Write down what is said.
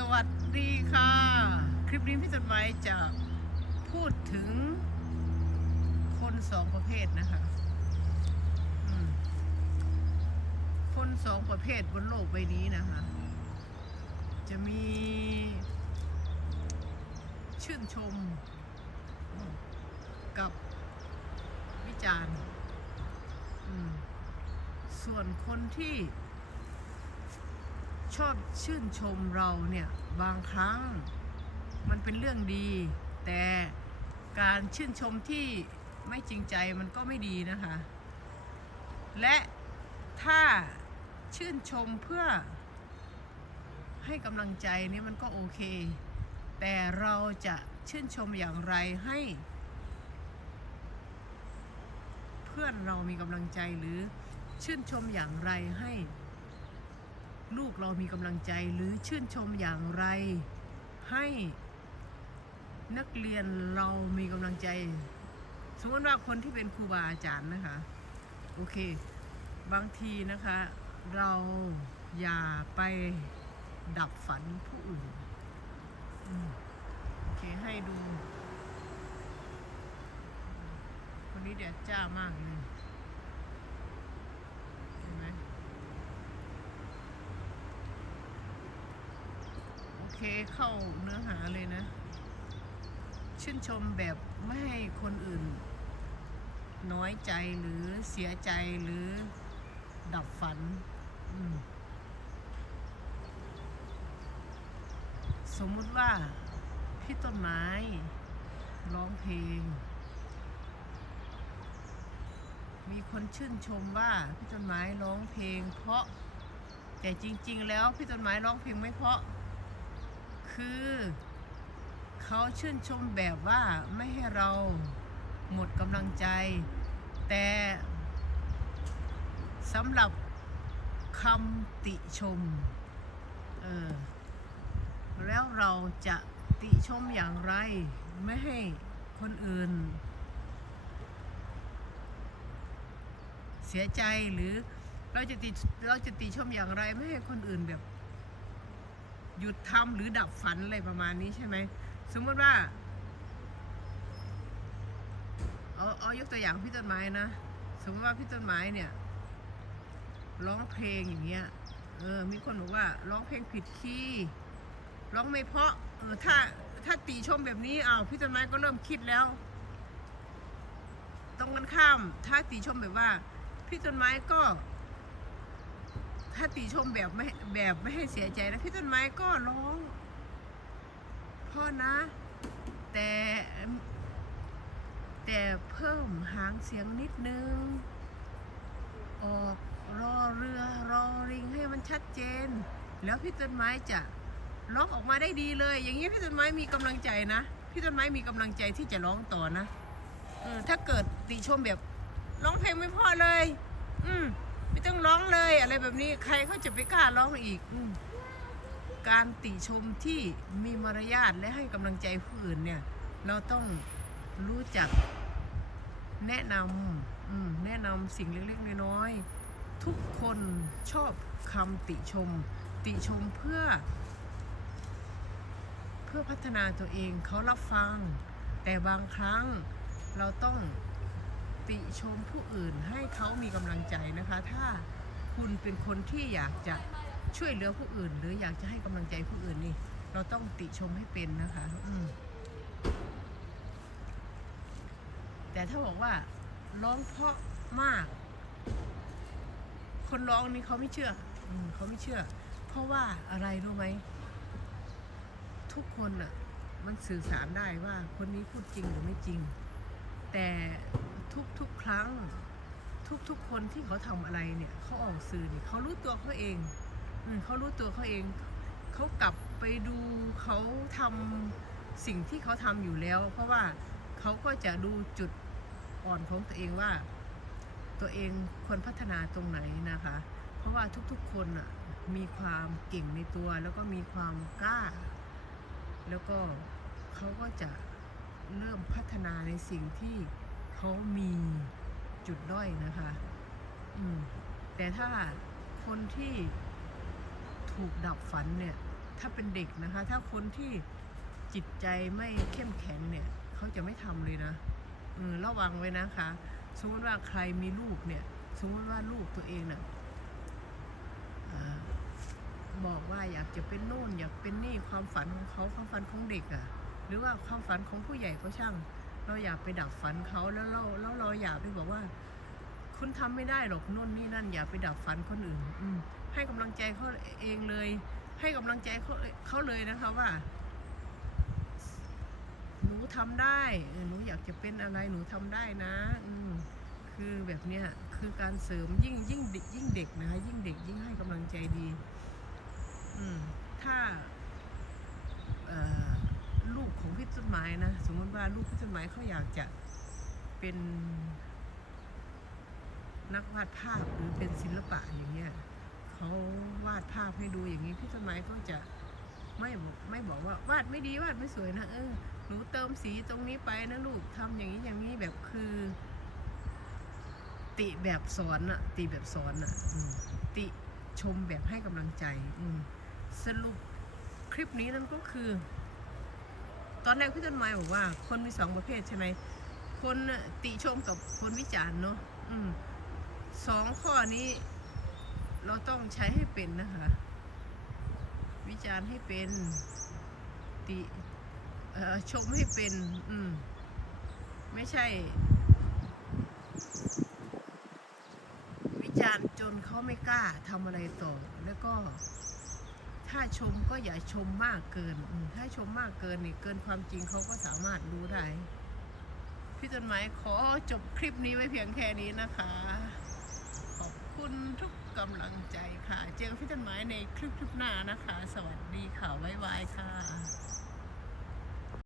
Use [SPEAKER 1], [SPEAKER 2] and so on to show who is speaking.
[SPEAKER 1] สวัสดีค่ะ คลิปนี้พี่จดไว้จะพูดถึงคนสองประเภทนะคะคนสองประเภทบนโลกใบนี้นะคะ จะมี ชื่นชม กับวิจารณ์ส่วนคนที่ ชอบชื่นชมเราเนี่ยบางครั้งมันเป็นเรื่องดี แต่การชื่นชมที่ไม่จริงใจมันก็ไม่ดีนะคะ และถ้าชื่นชมเพื่อให้กำลังใจนี่มันก็โอเค แต่เราจะชื่นชมอย่างไรให้ เพื่อนเรามีกำลังใจหรือชื่นชมอย่างไรให้ ลูกเรามีกำลังใจหรือชื่นชมอย่างไร ให้นักเรียนเรามีกำลังใจ สมมติว่าคนที่เป็นครูบาอาจารย์นะคะ โอเค บางทีนะคะ เราอย่าไปดับฝันผู้อื่นอโอเค ให้ดู คนนี้แดดจ้ามากเลยเห็นไหม โอ เข้าเนื้อหาเลยนะ ชื่นชมแบบไม่ให้คนอื่น น้อยใจหรือเสียใจหรือดับฝันมสมมุติว่าพี่ต้นไม้ร้องเพลง มีคนชื่นชมว่าพี่ต้นไม้ร้องเพลงเพราะแต่จริง ๆ แล้วพี่ต้นไม้ร้องเพลงไม่เพราะ คือ เขาชื่นชมแบบว่าไม่ให้เราหมดกำลังใจ แต่สำหรับคำติชมเออแล้วเราจะติชมอย่างไร ไม่ให้คนอื่น เสียใจหรือเราจะติเราจะติชมอย่างไรไม่ให้คนอื่นแบบ หยุดทำหรือดับฝันอะไรประมาณนี้ใช่ไหมสมมติว่าเอาเอายกตัวอย่างพี่ต้นไม้นะสมมติว่าพี่ต้นไม้เนี่ยร้องเพลงอย่างเงี้ยเออมีคนบอกว่าร้องเพลงผิดคีย์ร้องไม่เพราะเออถ้าถ้าตีชมแบบนี้อ้าวพี่ต้นไม้ก็เริ่มคิดแล้วตรงกันข้ามถ้าตีชมแบบว่า พี่ต้นไม้ก็ ถ้าตีชมแบบไม่แบบไม่ให้เสียใจนะพี่ต้นไม้ก็ร้องพ่อนะ แต่แต่เพิ่มหางเสียงนิดนึง ออกรอเรือรอริงให้มันชัดเจน แล้วพี่ต้นไม้จะร้องออกมาได้ดีเลย อย่างนี้พี่ต้นไม้มีกำลังใจนะ พี่ต้นไม้มีกำลังใจที่จะร้องต่อนะเออถ้าเกิดติชมแบบร้องเพลงไม่พอเลย อืม ไม่ต้องร้องเลยอะไรแบบนี้ใครเขาจะไปกล้าร้องอีกอการติชมที่มีมารยาทและให้กำลังใจผู้อื่นเนี่ย เราต้องรู้จักแนะนำแนะนำสิ่งเล็กๆน้อยๆทุกคนชอบคำติชม ติชมเพื่อ เพื่อพัฒนาตัวเองเขารับฟัง แต่บางครั้งเราต้อง ติชมผู้อื่นให้เขามีกำลังใจนะคะ ถ้าคุณเป็นคนที่อยากจะช่วยเหลือผู้อื่น หรืออยากจะให้กำลังใจผู้อื่นนี่ เราต้องติชมให้เป็นนะคะอืมแต่ถ้าบอกว่าร้องเพราะมาก คนร้องนี่เขาไม่เชื่ออืมเขาไม่เชื่อ เพราะว่าอะไรรู้ไหมทุกคนอะมันสื่อสารได้ว่าคนนี้พูดจริงหรือไม่จริง แต่ ทุกๆครั้ง ทุกๆคนที่เขาทำอะไรเนี่ยเขาออกสื่อเนี่ยเขารู้ตัวเขาเองอืเขารู้ตัวเขาเองเขากลับไปดูเขาทำสิ่งที่เขาทำอยู่แล้ว เพราะว่าเขาก็จะดูจุดอ่อนของตัวเองว่า ตัวเองควรพัฒนาตรงไหนนะคะ เพราะว่าทุกๆคนอะมีความเก่งในตัว แล้วก็มีความกล้า แล้วก็เขาก็จะเริ่มพัฒนาในสิ่งที่ เขามีจุดด้อยนะคะ อืม แต่ถ้าคนที่ถูกดับฝันเนี่ย ถ้าเป็นเด็กนะคะ ถ้าคนที่จิตใจไม่เข้มแข็งเนี่ย เขาจะไม่ทำเลยนะเออระวังไว้นะคะ สมมติว่าใครมีลูกเนี่ย สมมติว่าลูกตัวเองน่ะอ่าบอกว่าอยากจะเป็นโน่นอยากเป็นนี่ความฝันของเขาความฝันของเด็กอะ่ะ หรือว่าความฝันของผู้ใหญ่ก็ช่าง เราอยากไปดับฝันเขาแล้วเราแล้วเราอยากไปบอกว่า คุณทำไม่ได้หรอกโน่นนี่นั่น อย่าไปดับฝันคนอื่น อืให้กำลังใจเขาเองเลย ให้กำลังใจเขาเขาเลยนะคะว่าหนูทำได้หนูอยากจะเป็นอะไรหนูทำได้นะ อืคือแบบเนี้ยคือการเสริมยิ่งยิ่งเด็กยิ่งเด็กนะคะยิ่งเด็กยิ่งให้กำลังใจดี อืมถ้าเอ่อลูกของพี่ต้ นไม้นะ สมมติว่าลูกพี่ต้นไม้เขาอยากจะเป็นนักวาดภาพหรือเป็นศิลปะอย่างเงี้ยเขาวาดภาพให้ดูอย่างนี้พี่ต้นไม้ก็จะไม่บอกไม่บอกว่าวาดไม่ดีวาดไม่สวยนะเออหนูเติมสีตรงนี้ไปนะลูกทำอย่างนี้อย่างนี้แบบคือ ติแบบสอนอะติแบบสอนอะอติชมแบบให้กำลังใจอืสรุปคลิปนี้นั่นก็คือ ตอนแรกพี่ต้นไม้บอกว่า คนมีสองประเภทใช่ไหมคนติชมกับคนวิจารณ์เนาะอืมสองข้อนี้ เราต้องใช้ให้เป็นนะคะ วิจารณ์ให้เป็นติชมให้เป็น อืม ไม่ใช่ วิจารณ์จนเขาไม่กล้าทำอะไรต่อ แล้วก็ ถ้าชมก็อย่าชมมากเกิน ถ้าชมมากเกินนี่เกินความจริงเขาก็สามารถรู้ได้ พี่ต้นไม้ขอจบคลิปนี้ไว้เพียงแค่นี้นะคะ ขอบคุณทุกกำลังใจค่ะ เจอพี่ต้นไม้ในคลิปคลิปหน้านะคะ สวัสดีค่ะ บ๊ายบายค่ะ